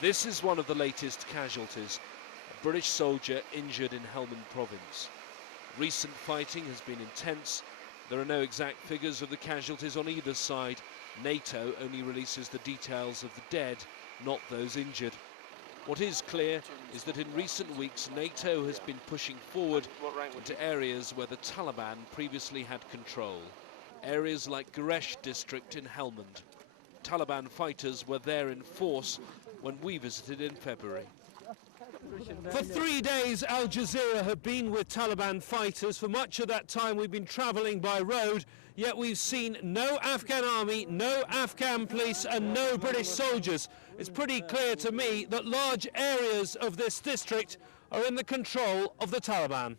This is one of the latest casualties, a British soldier injured in Helmand province. Recent fighting has been intense. There are no exact figures of the casualties on either side. NATO only releases the details of the dead, not those injured. What is clear is that in recent weeks NATO has been pushing forward into areas where the Taliban previously had control. Areas like Guresh district in Helmand. Taliban fighters were there in force when we visited in February. For 3 days, Al Jazeera have been with Taliban fighters. For much of that time, we've been travelling by road, yet we've seen no Afghan army, no Afghan police and no British soldiers. It's pretty clear to me that large areas of this district are in the control of the Taliban.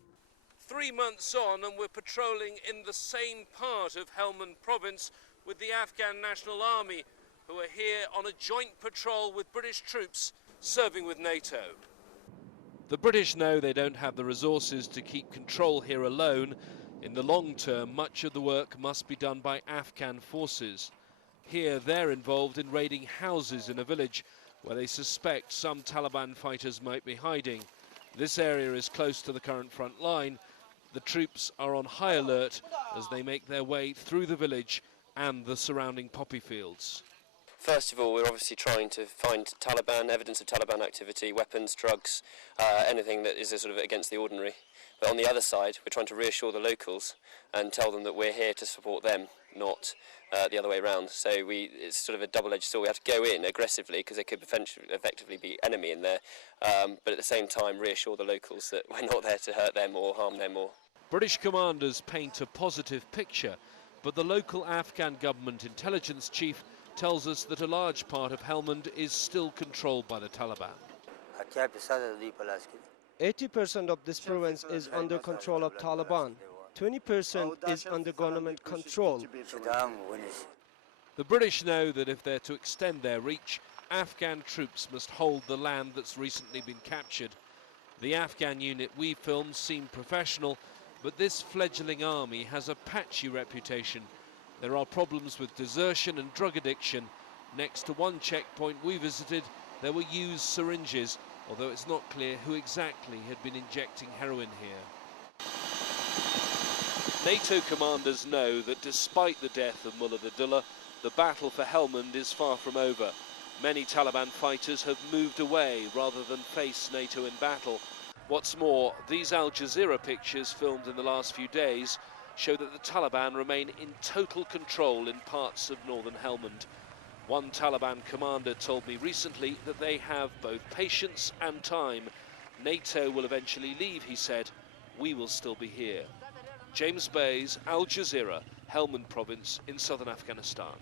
3 months on and we're patrolling in the same part of Helmand province with the Afghan National Army, who are here on a joint patrol with British troops serving with NATO. The British know they don't have the resources to keep control here alone. In the long term, much of the work must be done by Afghan forces. Here, they're involved in raiding houses in a village where they suspect some Taliban fighters might be hiding. This area is close to the current front line. The troops are on high alert as they make their way through the village and the surrounding poppy fields. First of all, we're obviously trying to find Taliban, evidence of Taliban activity, weapons, drugs, anything that is sort of against the ordinary. But on the other side, we're trying to reassure the locals and tell them that we're here to support them, not the other way around. So it's sort of a double-edged sword. We have to go in aggressively because there could effectively be enemy in there, but at the same time reassure the locals that we're not there to hurt them or harm them or. British commanders paint a positive picture, but the local Afghan government intelligence chief tells us that a large part of Helmand is still controlled by the Taliban. 80% of this province is under control of Taliban. 20% is under government control. The British know that if they're to extend their reach, Afghan troops must hold the land that's recently been captured. The Afghan unit we filmed seemed professional, but this fledgling army has a patchy reputation. There are problems with desertion and drug addiction. Next to one checkpoint we visited, there were used syringes, although it's not clear who exactly had been injecting heroin here. NATO commanders know that despite the death of Mullah Abdullah, the battle for Helmand is far from over. Many Taliban fighters have moved away rather than face NATO in battle. What's more, these Al Jazeera pictures filmed in the last few days show that the Taliban remain in total control in parts of northern Helmand. One Taliban commander told me recently that they have both patience and time. NATO will eventually leave, he said. We will still be here. James Bays, Al Jazeera, Helmand province in southern Afghanistan.